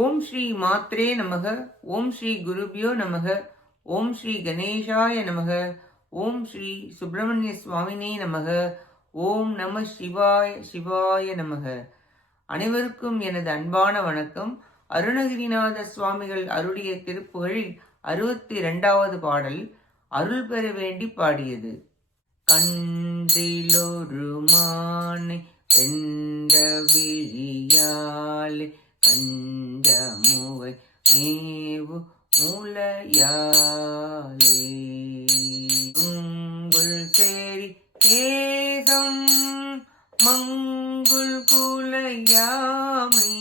ஓம் ஸ்ரீ மாத்ரே நமக. ஓம் ஸ்ரீ குருபியோ நமக. ஓம் ஸ்ரீ கணேசாய நமக. ஓம் ஸ்ரீ சுப்பிரமணிய சுவாமினே நமக. ஓம் நம சிவாய சிவாய நமக. அனைவருக்கும் எனது அன்பான வணக்கம். அருணகிரிநாத சுவாமிகள் அருளிய திருப்புகழில் 62வது பாடல் அருள் பெற வேண்டி பாடியது. கன்றிலொரு மானை வெண்ட விழியாலே கஞ்சமுகை மேவு முலையாலே உங்குள் சேரி கேசம் மங்குள் குலையாமை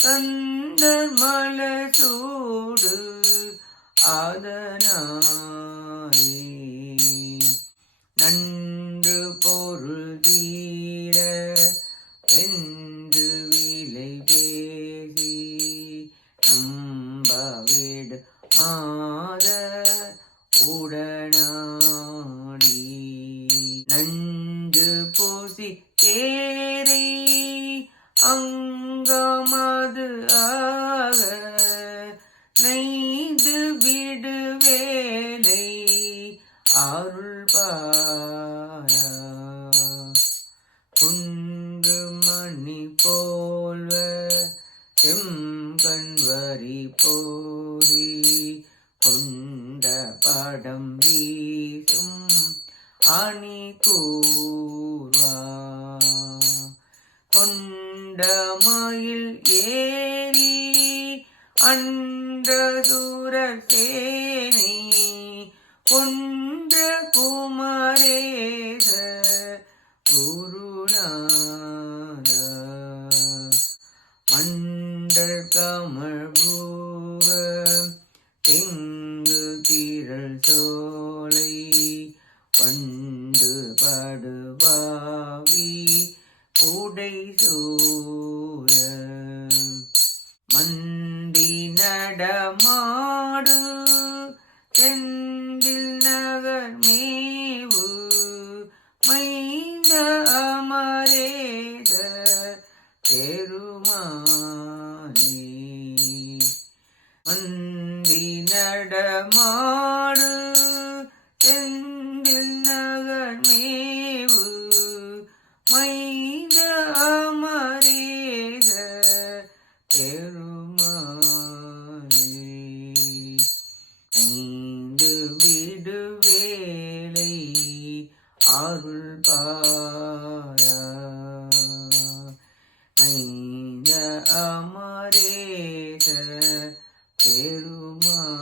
கந்தர் மலசூடு அதனாலே நன்று பொருள் தீர வென்று விலை பேசி நம்பவிடு மாத உடனாடி நஞ்சு பூசி தேரை அங்கமது ஆக நைந்து விடு வேலை அருள் பாரா குன்று மணி போல்வ செங்கண்வரி போடி கொண்ட படம் வீசும் அணி கூர்வா கொண்ட மயில் ஏறி அண்ட சூரர் சேனை கொண்ட குமரேச குருநாத மண்டல் கமல் பூவ தெங்கு திரள் சோலை வண்டு படுவாவி புடை சூழ மண்டி நடமாடு செந்தில் நகர் மேவு மைந்த அமரேத பெருமானே மண்டி நடமாடு செந்தில் நகர் மேவு மைந்த அமரேத பெருமானே ஐந்து விடு வேலை அருள் பாரா மைந்த அமரேச பெருமாளே.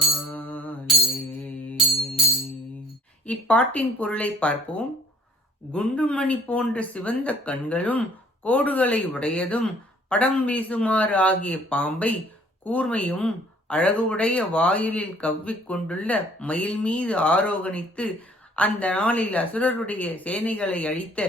இப்பாட்டின் பொருளை பார்ப்போம். குண்டுமணி போன்ற சிவந்த கண்களும் கோடுகளை உடையதும் படம் வீசுமாறு ஆகிய பாம்பை கூர்மையும் அழகு உடைய வாயிலில் கவ்விக்கொண்டுள்ள மயில் மீது ஆரோகணித்து அந்த நாளில் அசுரருடைய சேனைகளை அழித்த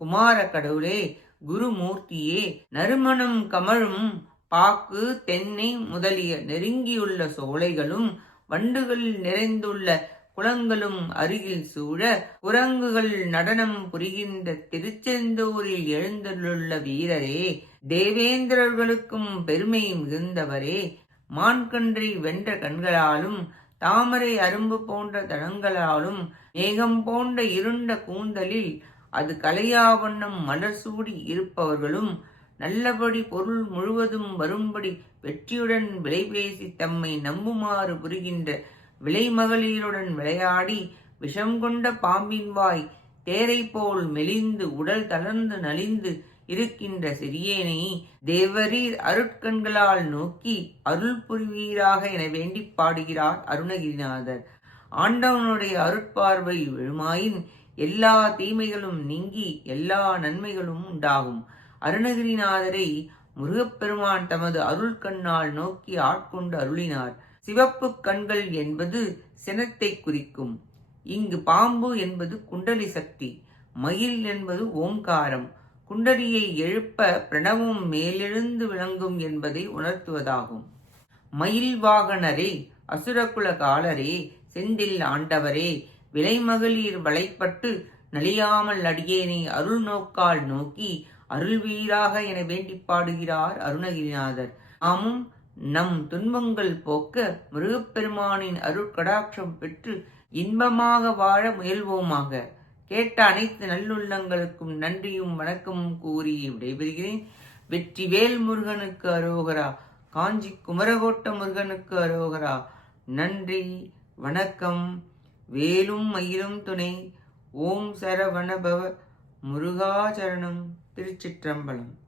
குமார கடவுளே, குருமூர்த்தியே, நறுமணம் கமழும் பாக்கு தென்னை முதலிய நெருங்கியுள்ள சோலைகளும் வண்டுகள் நிறைந்துள்ள குளங்களும் அருகில் சூழ குரங்குகள் நடனம் புரிகின்ற திருச்செந்தூரில் எழுந்துள்ள வீரரே, தேவேந்திரர்களுக்கும் பெருமை மிகுந்தவரே, மான்கன்றை வென்ற கண்களாலும் தாமரை அரும்பு போன்ற தடங்களாலும் மேகம் போன்ற இருண்ட கூந்தலில் அது கலையாவண்ணம் மலர் சூடி இருப்பவர்களும் நல்லபடி பொருள் முழுவதும் வரும்படி வெற்றியுடன் விலை பேசி தம்மை நம்புமாறு புரிகின்ற விலைமகளிருடன் விளையாடி விஷம் கொண்ட பாம்பின் வாய் தேரை போல் மெலிந்து உடல் தளர்ந்து நலிந்து இருக்கின்ற சிறியேனை தேவரீர் அருட்கண்களால் நோக்கி அருள் புரிவீராக என வேண்டி பாடுகிறார் அருணகிரிநாதர். ஆண்டவனுடைய அருட்பார்வை விழுமாயின் எல்லா தீமைகளும் நீங்கி எல்லா நன்மைகளும் உண்டாகும். அருணகிரிநாதரை முருகப்பெருமான் தமது அருள் கண்ணால் நோக்கி ஆட்கொண்டு அருளினார். சிவப்பு கண்கள் என்பது சினத்தை குறிக்கும். இங்கு பாம்பு என்பது குண்டலி சக்தி, மயில் என்பது ஓங்காரம். குண்டலியை எழுப்ப பிரணவம் மேலெழுந்து விளங்கும் என்பதை உணர்த்துவதாகும். மயில் வாகனரே, அசுரகுல காலரே, செந்தில் ஆண்டவரே, விலைமகளிர் வளைப்பட்டு நலியாமல் அடியேனை அருள் நோக்கால் நோக்கி அருள்வீராக என வேண்டி பாடுகிறார் அருணகிரிநாதர். நாமும் நம் துன்பங்கள் போக்க முருகப்பெருமானின் அருட்கடாட்சம் பெற்று இன்பமாக வாழ முயல்வோமாக. கேட்ட அனைத்து நல்லுள்ளங்களுக்கும் நன்றியும் வணக்கமும் கூறி விடைபெறுகிறேன். வெற்றிவேல் முருகனுக்கு அரோகரா. காஞ்சி குமரகோட்ட முருகனுக்கு அரோகரா. நன்றி, வணக்கம். வேலும் மயிலும் துணை. ஓம் சரவணபவ முருகாச்சரணம். திருச்சிற்றம்பலம்.